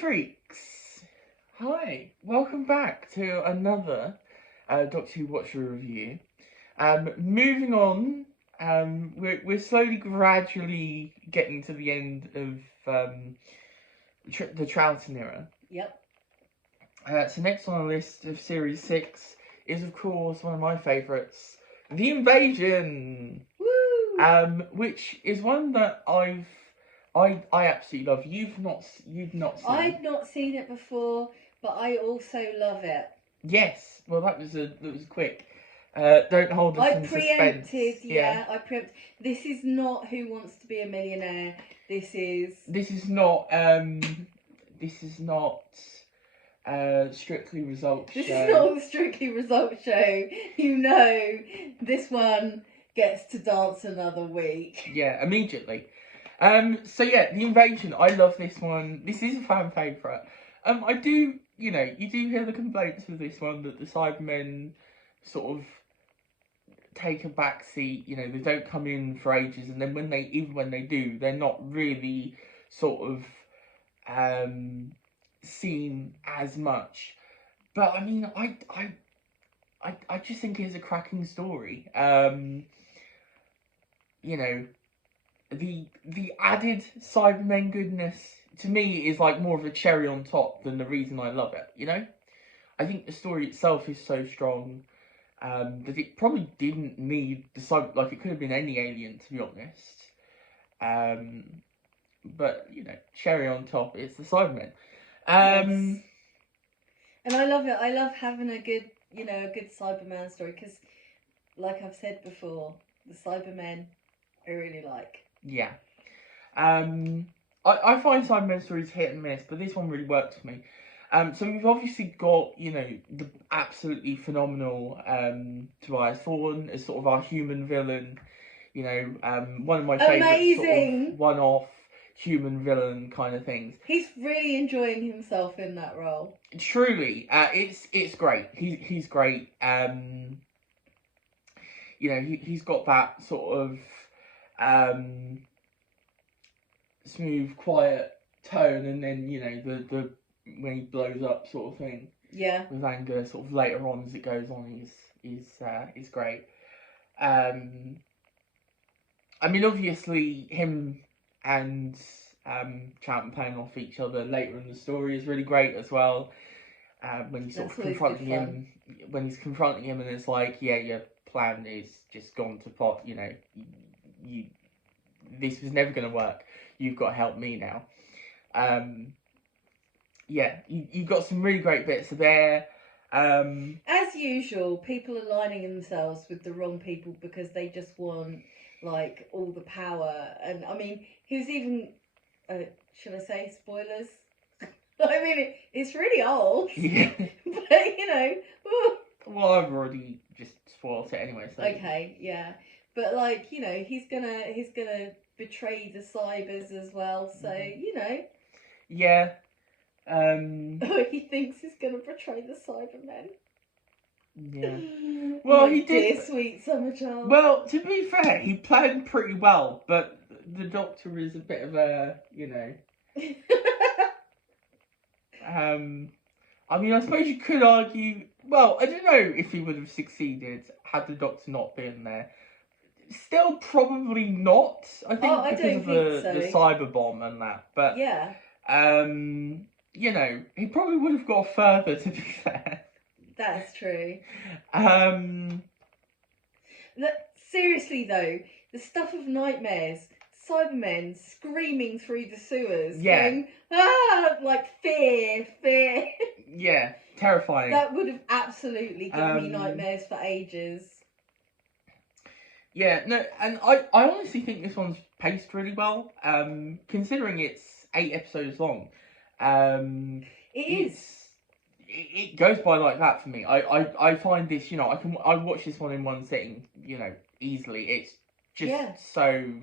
Freaks! Hi, welcome back to another Doctor Who Watcher review. Moving on, we're slowly, gradually getting to the end of the Troughton era. Yep. So next on the list of Series 6 is, of course, one of my favourites, The Invasion! Woo! Which is one that I absolutely love. You've not seen. I've not seen it before, but I also love it. Yes. Well, that was quick. Don't hold us in suspense. I preempted. This is not Who Wants to Be a Millionaire. This is not. Strictly Results This Show. is not the Strictly Results Show. You know, this one gets to dance another week. Yeah, immediately. So yeah, The Invasion. I love this one. This is a fan favourite. I do, you do hear the complaints of this one that the Cybermen sort of take a back seat. They don't come in for ages, and then when they do, they're not really sort of seen as much. But I mean, I just think it's a cracking story. The added Cybermen goodness to me is like more of a cherry on top than the reason I love it. I think the story itself is so strong that it probably didn't need the cyber, like it could have been any alien, to be honest. But cherry on top, it's the Cybermen. Yes. And I love it. I love having a good Cyberman story because, like I've said before, the Cybermen I really like. Yeah. I find Cybermen stories hit and miss, but this one really worked for me. So we've obviously got, the absolutely phenomenal Tobias Thorne as sort of our human villain. One of my favourite sort of one-off human villain kind of things. He's really enjoying himself in that role. Truly, it's great. He's great. He's got that sort of smooth, quiet tone, and then the when he blows up sort of thing. Yeah. With anger, sort of later on as it goes on, is great. I mean, obviously him and Troughton playing off each other later in the story is really great as well. When he's sort of confronting him, and it's like, yeah, your plan is just gone to pot. This was never going to work. You've got to help me now. Yeah, you got some really great bits there. As usual, people are lining themselves with the wrong people because they just want like all the power. And I mean, he was even, should I say spoilers? I mean, it's really old. Yeah. But Well, I've already just spoiled it anyway. So. Okay, yeah, but like he's gonna betray the Cybers as well. So Yeah. He thinks he's gonna betray the Cybermen. Yeah. Well, he did. Dear sweet summer child. Well, to be fair, he planned pretty well, but the Doctor is a bit of a, I mean, I suppose you could argue. Well, I don't know if he would have succeeded had the Doctor not been there. Still, probably not. I think because of the cyber bomb and that. But yeah. He probably would have got further. To be fair. That's true. Seriously though, the stuff of nightmares. Cybermen screaming through the sewers, going, like fear. Yeah, terrifying. That would have absolutely given me nightmares for ages. Yeah, no, and I honestly think this one's paced really well, considering it's 8 episodes long. It goes by like that for me. I find this, I watch this one in one sitting, easily. It's just so...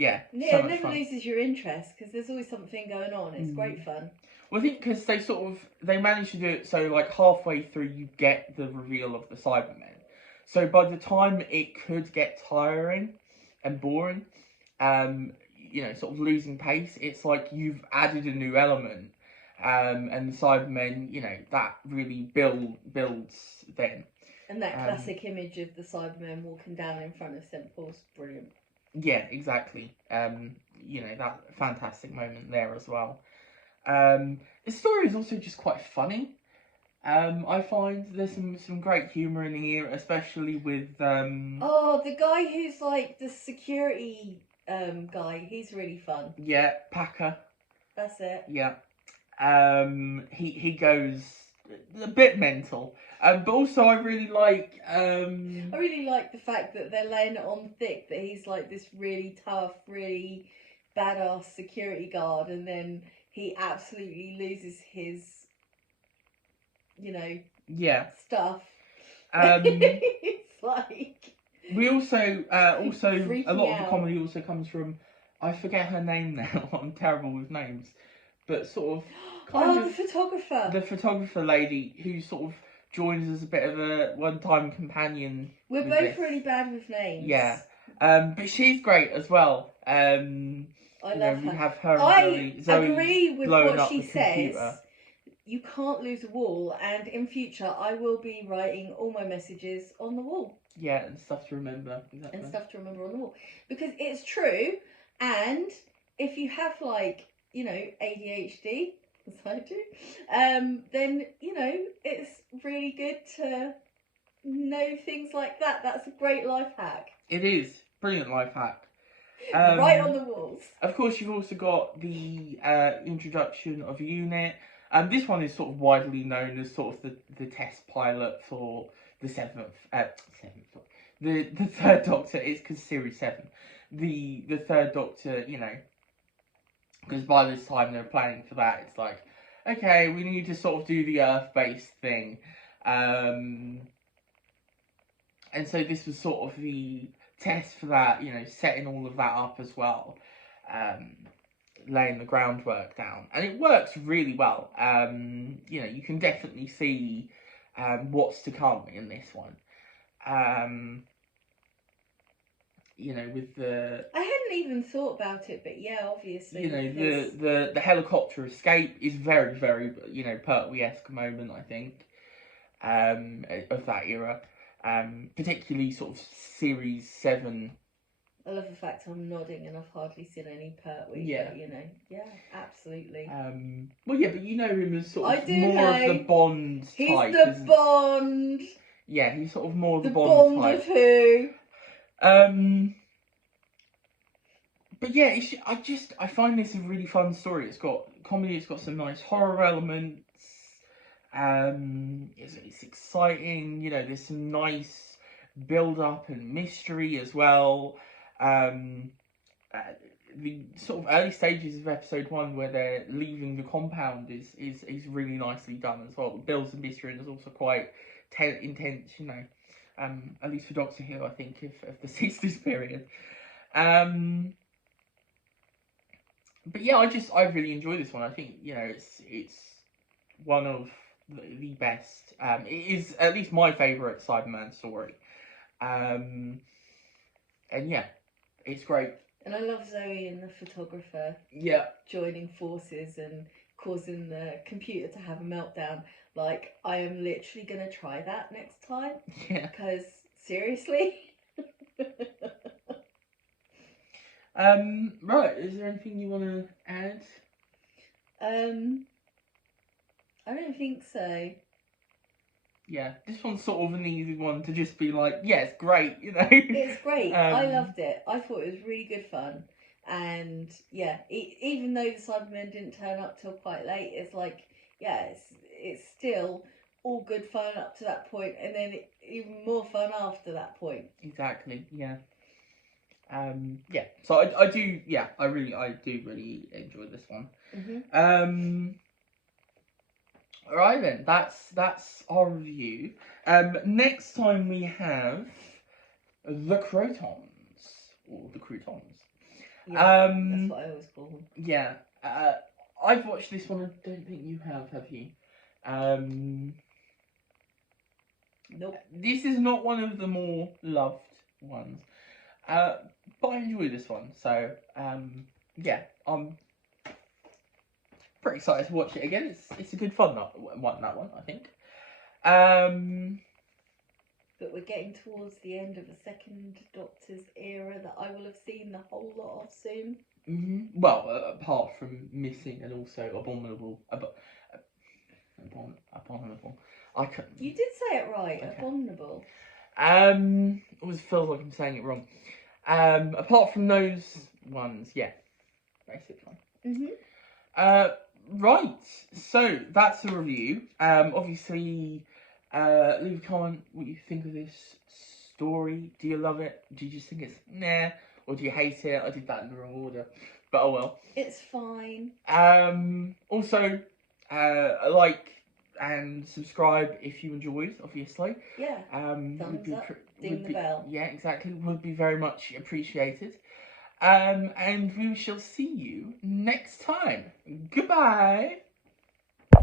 Yeah, it never loses your interest because there's always something going on. It's great fun. Well, I think because they managed to do it so like halfway through you get the reveal of the Cybermen. So by the time it could get tiring and boring, sort of losing pace, it's like you've added a new element and the Cybermen, you know, that really builds them. And that classic image of the Cybermen walking down in front of St. Paul's brilliant. Yeah, exactly. You know, that fantastic moment there as well. The story is also just quite funny. I find there's some great humour in here, especially with Oh, the guy who's like the security guy, he's really fun. yeah, Packer. That's it. Yeah. He goes a bit mental. But also I really like I really like the fact that they're laying it on thick that he's like this really tough, really badass security guard, and then he absolutely loses his, you know, stuff. It's like we also a freaking lot of out. the comedy also comes from, I forget her name now. I'm terrible with names, but sort of kind of the the photographer lady who sort of joins as a bit of a one-time companion. We're with both this. really bad with names. Yeah. But she's great as well. I love we her. have her. I Zoe agree with blowing what up she the says. computer. You can't lose a wall, and in future I will be writing all my messages on the wall. Yeah, and stuff to remember. Exactly. And stuff to remember on the wall. Because it's true, and if you have, like, you know, ADHD, as I do, then, you know, it's really good to know things like that. That's a great life hack. It is. Brilliant life hack. Right on the walls. Of course, you've also got the introduction of Unit. This one is sort of widely known as sort of the test pilot for the the third Doctor. Is because Series 7. The third Doctor, you know, because by this time they're planning for that. It's like, okay, we need to sort of do the Earth-based thing. And so this was sort of the test for that, you know, setting all of that up as well, laying the groundwork down, and it works really well. You know, you can definitely see what's to come in this one. You know, with the I hadn't even thought about it, but yeah, obviously. You know, the helicopter escape is very, very, you know, Pertwee-esque moment, I think, of that era. Particularly sort of Series 7. I love the fact I'm nodding and I've hardly seen any Pertwee. Yeah. But, you know, yeah, absolutely. Well, yeah, but you know him as sort of of the Bond type. He's the Bond. Yeah, he's sort of more of the Bond type. of who? But yeah, I find this a really fun story. It's got comedy. It's got some nice horror elements. It's exciting. You know, there's some nice build up and mystery as well. The sort of early stages of episode 1 where they're leaving the compound is really nicely done as well. Builds and mystery and is also quite intense. You know, at least for Doctor Who, I think of the 60s period. But yeah, I really enjoy this one. I think, you know, it's one of the best. It is at least my favourite Cyberman story. And yeah, it's great. And I love Zoe and the photographer. Yeah. Joining forces and causing the computer to have a meltdown. Like, I am literally going to try that next time. Yeah. Because, seriously? Right, is there anything you want to add? I don't think so. Yeah, this one's sort of an easy one to just be like, yeah, it's great, you know. It's great. I loved it. I thought it was really good fun. And yeah, even though the Cybermen didn't turn up till quite late, it's like, yeah, it's still all good fun up to that point, and then even more fun after that point. Exactly. Yeah. Yeah. So I do. Yeah, I do really enjoy this one. Mm-hmm. Alright then, that's our review. Next time we have the Crotons, or the Croutons. Yeah, that's what I always call them. Yeah. I've watched this one. I don't think you have you? Nope. This is not one of the more loved ones. But I enjoy this one. So, yeah, I'm pretty excited to watch it again. It's a good fun that one, I think. But we're getting towards the end of the second Doctor's era that I will have seen the whole lot of soon. Well, apart from missing and also abominable. Abominable. I couldn't. You did say it right. Okay. Abominable. Always feels like I'm saying it wrong. Apart from those ones, yeah, basically. Right. So that's a review. Obviously, leave a comment what you think of this story. Do you love it? Do you just think it's nah, or do you hate it? I did that in the wrong order, but oh well. It's fine. Also, like and subscribe if you enjoyed, obviously. Yeah. Thumbs up. Ding the bell. Yeah, exactly. Would be very much appreciated. And we shall see you next time. Goodbye.